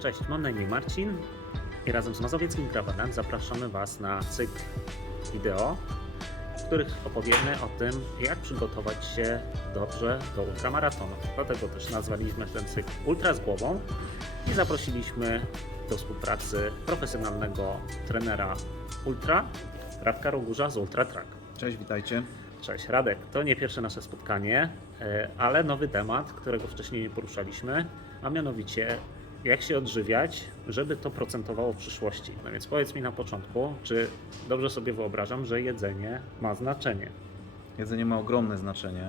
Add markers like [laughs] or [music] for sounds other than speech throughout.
Cześć, mam na imię Marcin i razem z Mazowieckim Gravelem zapraszamy Was na cykl wideo, w których opowiemy o tym, jak przygotować się dobrze do ultramaratonu. Dlatego też nazwaliśmy ten cykl Ultra z głową i zaprosiliśmy do współpracy profesjonalnego trenera ultra, Radka Rogurza z Ultra Track. Cześć, witajcie. Cześć Radek, to nie pierwsze nasze spotkanie, e, ale nowy temat, którego wcześniej nie poruszaliśmy, a mianowicie jak się odżywiać, żeby to procentowało w przyszłości. No więc powiedz mi na początku, czy dobrze sobie wyobrażam, że jedzenie ma znaczenie? Jedzenie ma ogromne znaczenie.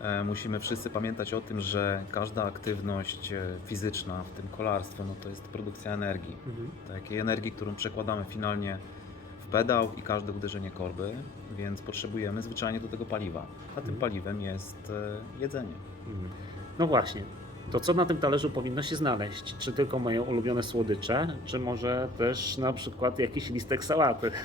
E, Musimy wszyscy pamiętać o tym, że każda aktywność e, fizyczna, w tym kolarstwo, no to jest produkcja energii. Takiej energii, którą przekładamy finalnie w pedał i każde uderzenie korby, więc potrzebujemy zwyczajnie do tego paliwa. A tym Mhm. paliwem jest e, jedzenie. Mhm. No właśnie, to co na tym talerzu powinno się znaleźć? Czy tylko moje ulubione słodycze, czy może też na przykład jakiś listek sałaty? [laughs]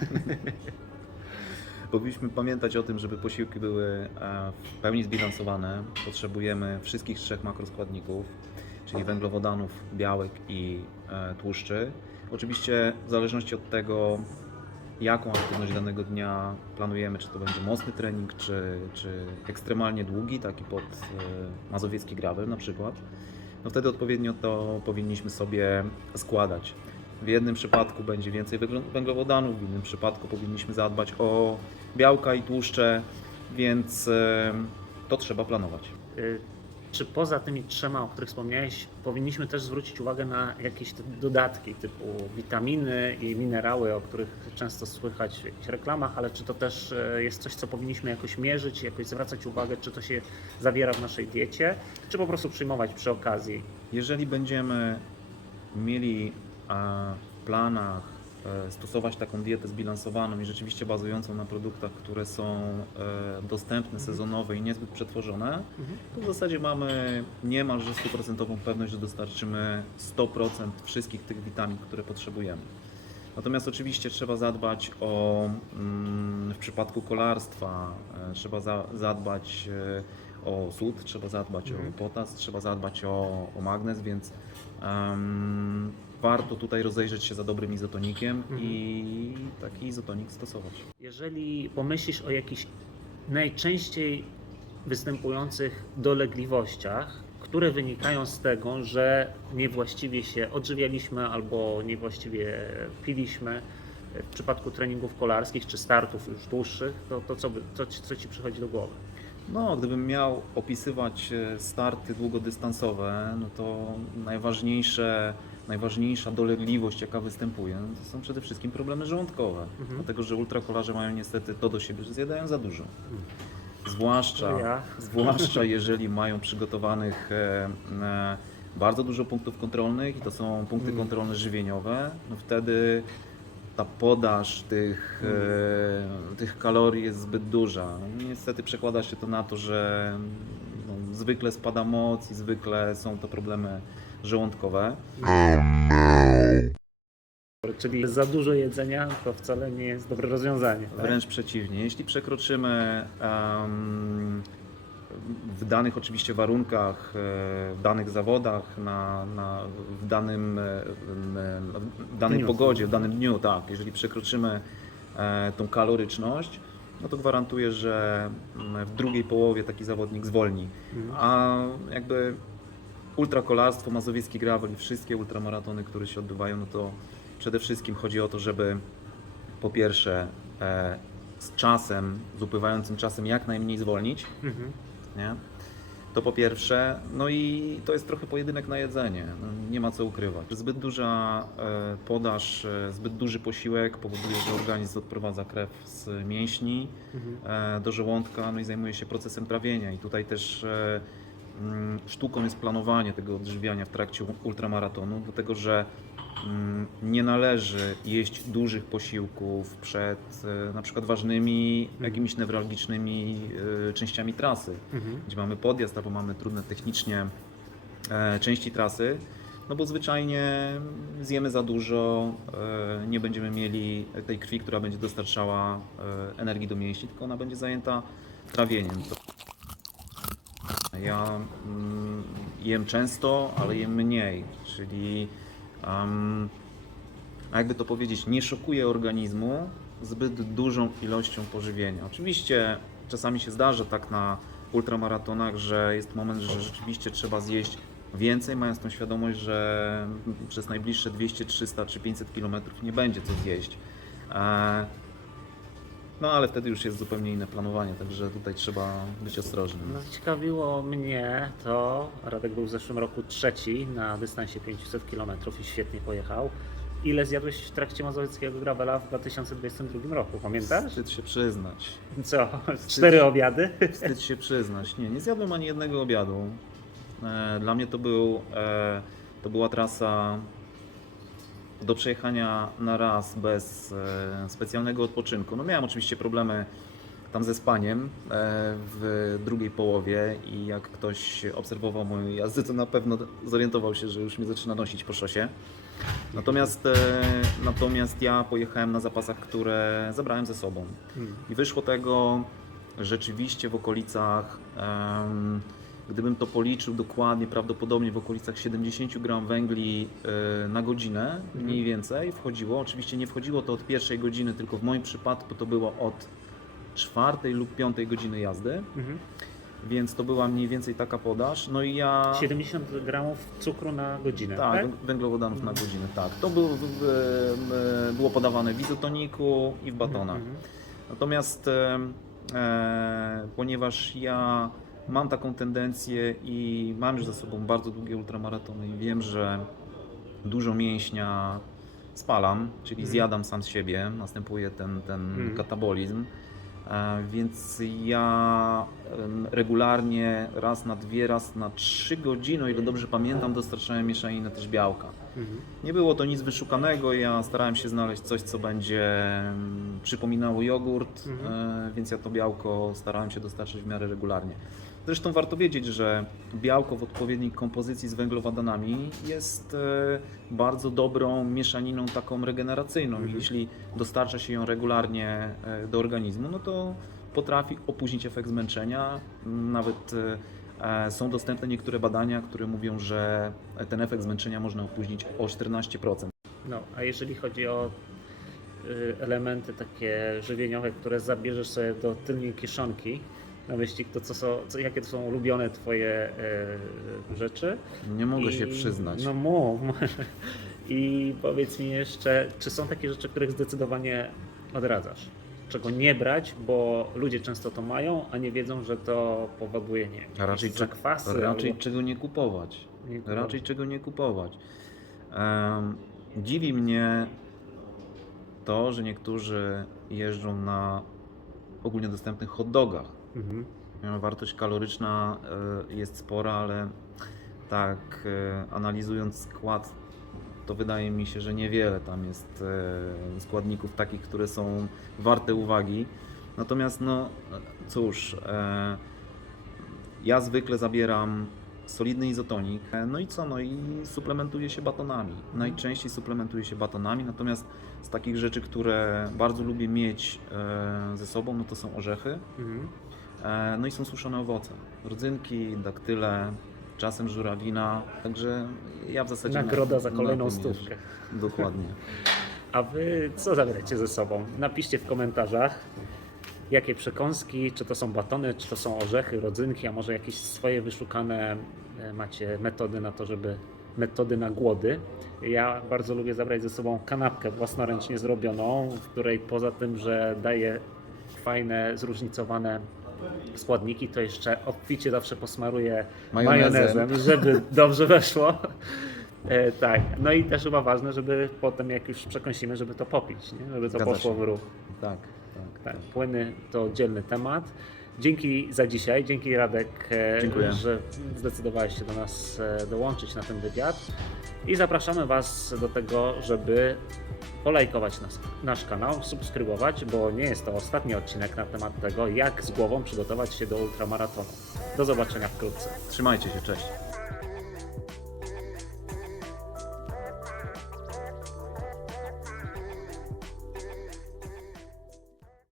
Powinniśmy pamiętać o tym, żeby posiłki były e, w pełni zbilansowane. Potrzebujemy wszystkich trzech makroskładników, czyli węglowodanów, białek i e, tłuszczy. Oczywiście w zależności od tego, jaką aktywność danego dnia planujemy, czy to będzie mocny trening, czy, czy ekstremalnie długi, taki pod e, mazowiecki gravel na przykład, no wtedy odpowiednio to powinniśmy sobie składać. W jednym przypadku będzie więcej węglo- węglowodanów, w innym przypadku powinniśmy zadbać o białka i tłuszcze, więc e, to trzeba planować. Czy poza tymi trzema, o których wspomniałeś, powinniśmy też zwrócić uwagę na jakieś dodatki typu witaminy i minerały, o których często słychać w jakichś reklamach, ale czy to też e, jest coś, co powinniśmy jakoś mierzyć, jakoś zwracać uwagę, czy to się zawiera w naszej diecie, czy po prostu przyjmować przy okazji? Jeżeli będziemy mieli w planach stosować taką dietę zbilansowaną i rzeczywiście bazującą na produktach, które są e, dostępne, sezonowe i niezbyt przetworzone, to w zasadzie mamy niemalże stuprocentową pewność, że dostarczymy 100% wszystkich tych witamin, które potrzebujemy. Natomiast oczywiście trzeba zadbać o, mm, w przypadku kolarstwa, e, trzeba za, zadbać e, o sód, trzeba zadbać Mhm. o potas, trzeba zadbać o, o magnez, więc em, warto tutaj rozejrzeć się za dobrym izotonikiem Mhm. i taki izotonik stosować. Jeżeli pomyślisz o jakichś najczęściej występujących dolegliwościach, które wynikają z tego, że niewłaściwie się odżywialiśmy albo niewłaściwie piliśmy w przypadku treningów kolarskich czy startów już dłuższych, to, to co, co, co ci przychodzi do głowy? No, gdybym miał opisywać e, starty długodystansowe, no to najważniejsze, najważniejsza dolegliwość, jaka występuje, no to są przede wszystkim problemy żołądkowe. Mhm. Dlatego, że ultrakolarze mają niestety to do siebie, że zjadają za dużo. Zwłaszcza, To ja. zwłaszcza jeżeli mają przygotowanych e, e, bardzo dużo punktów kontrolnych i to są punkty Mm. kontrolne żywieniowe, no wtedy ta podaż tych, e, tych kalorii jest zbyt duża. No, Niestety przekłada się to na to, że no, zwykle spada moc i zwykle są to problemy żołądkowe. Czyli za dużo jedzenia to wcale nie jest dobre rozwiązanie. Tak? Wręcz przeciwnie. Jeśli przekroczymy em, w danych oczywiście warunkach, e, w danych zawodach, na, na, w, danym, e, w, danej Dniu. pogodzie, w danym dniu, tak, jeżeli przekroczymy e, tą kaloryczność, no to gwarantuję, że mm, w drugiej połowie taki zawodnik zwolni. Mhm. A jakby ultrakolarstwo, mazowiecki gravel i wszystkie ultramaratony, które się odbywają, no to przede wszystkim chodzi o to, żeby po pierwsze z czasem, z upływającym czasem jak najmniej zwolnić, Mhm. Nie? To po pierwsze, no i to jest trochę pojedynek na jedzenie, no, nie ma co ukrywać. Zbyt duża e, podaż, e, zbyt duży posiłek powoduje, że organizm odprowadza krew z mięśni, Mhm. e, do żołądka, no i zajmuje się procesem trawienia. I tutaj też mm, sztuką jest planowanie tego odżywiania w trakcie ultramaratonu, dlatego że nie należy jeść dużych posiłków przed e, na przykład ważnymi, Mhm. jakimiś newralgicznymi e, częściami trasy, Mhm. gdzie mamy podjazd albo mamy trudne technicznie e, części trasy. No bo zwyczajnie zjemy za dużo, nie będziemy mieli tej krwi, która będzie dostarczała energii do mięśni, tylko ona będzie zajęta trawieniem. Ja mm, jem często, ale jem mniej, czyli em, jakby to powiedzieć, nie szokuję organizmu zbyt dużą ilością pożywienia. Oczywiście czasami się zdarza tak na ultramaratonach, że jest moment, że rzeczywiście trzeba zjeść więcej, mając tą świadomość, że przez najbliższe 200, 300 czy 500 km nie będzie co zjeść. No ale wtedy już jest zupełnie inne planowanie, także tutaj trzeba być ostrożnym. No, ciekawiło mnie to, Radek był w zeszłym roku trzeci na dystansie 500 km i świetnie pojechał. Ile zjadłeś w trakcie mazowieckiego gravela w 2022 roku, pamiętasz? Wstyd się przyznać. Co, cztery obiady? Wstyd się przyznać. Nie, nie zjadłem ani jednego obiadu. E, Dla mnie to, był, e, to była trasa do przejechania na raz bez e, specjalnego odpoczynku. No miałem oczywiście problemy tam ze spaniem e, w drugiej połowie i jak ktoś obserwował moją jazdę, to na pewno zorientował się, że już mnie zaczyna nosić po szosie. Natomiast, e, natomiast ja pojechałem na zapasach, które zabrałem ze sobą. Mm. I wyszło tego rzeczywiście w okolicach, gdybym to policzył dokładnie, prawdopodobnie w okolicach 70 gram węgli e, na godzinę mniej więcej wchodziło. Oczywiście nie wchodziło to od pierwszej godziny, tylko w moim przypadku to było od czwartej lub piątej godziny jazdy, Mhm. więc to była mniej więcej taka podaż. No i ja... 70 gramów cukru na godzinę, Tak, tak? węg- węglowodanów na godzinę, tak. To był, w, było podawane w izotoniku i w batonach. Mhm. Natomiast e, e, ponieważ ja mam taką tendencję i mam już za sobą bardzo długie ultramaratony i wiem, że dużo mięśnia spalam, czyli Mhm. zjadam sam z siebie, następuje ten, ten Mhm. katabolizm. E, Więc ja regularnie raz na dwie, raz na trzy godziny, o ile dobrze pamiętam, dostarczałem mieszaninę też białka. Mhm. Nie było to nic wyszukanego, ja starałem się znaleźć coś, co będzie mm, przypominało jogurt, Mhm. e, więc ja to białko starałem się dostarczyć w miarę regularnie. Zresztą warto wiedzieć, że białko w odpowiedniej kompozycji z węglowodanami jest e, bardzo dobrą mieszaniną taką regeneracyjną. Mhm. Jeśli dostarcza się ją regularnie e, do organizmu, no to potrafi opóźnić efekt zmęczenia. Nawet e, są dostępne niektóre badania, które mówią, że ten efekt zmęczenia można opóźnić o 14%. No, a jeżeli chodzi o y, elementy takie żywieniowe, które zabierzesz sobie do tylnej kieszonki na wyścig, to co są, co, jakie to są ulubione twoje y, rzeczy? Nie mogę I- się przyznać. No mów. [laughs] I powiedz mi jeszcze, czy są takie rzeczy, których zdecydowanie odradzasz? Czego nie brać, bo ludzie często to mają, a nie wiedzą, że to powoduje nie wiem, A raczej, raczej albo... czego nie kupować. Nie kupować. Raczej czego nie kupować. Em, dziwi mnie to, że niektórzy jeżdżą na ogólnie dostępnych hot dogach. Mhm. Wartość kaloryczna e, jest spora, ale tak e, analizując skład, to wydaje mi się, że niewiele tam jest e, składników takich, które są warte uwagi. Natomiast no cóż, ja zwykle zabieram solidny izotonik. E, No i co? No i suplementuję się batonami. Najczęściej suplementuję się batonami, natomiast z takich rzeczy, które bardzo lubię mieć e, ze sobą, no to są orzechy. Mhm. E, No i są suszone owoce. Rodzynki, daktyle, czasem żurawina. Także ja w zasadzie. Nagroda na, za na kolejną jeżdżę. stówkę. Dokładnie. [laughs] A wy co zabieracie ze sobą? Napiszcie w komentarzach, jakie przekąski, czy to są batony, czy to są orzechy, rodzynki, a może jakieś swoje wyszukane e, macie metody na to, żeby metody na głody. Ja bardzo lubię zabrać ze sobą kanapkę własnoręcznie zrobioną, w której poza tym, że daje fajne, zróżnicowane składniki, to jeszcze obficie zawsze posmaruję Majonezem. majonezem, żeby dobrze weszło. E, tak, no i też chyba ważne, żeby potem jak już przekąsimy, żeby to popić, nie? żeby to Zgadza poszło się. w ruch. Tak, tak. Tak, płyny to oddzielny temat. Dzięki za dzisiaj, dzięki Radek, e, Dziękuję. że zdecydowałeś się do nas e, dołączyć na ten wywiad. I zapraszamy Was do tego, żeby polajkować nas, nasz kanał, subskrybować, bo nie jest to ostatni odcinek na temat tego, jak z głową przygotować się do ultramaratonu. Do zobaczenia wkrótce. Trzymajcie się, cześć.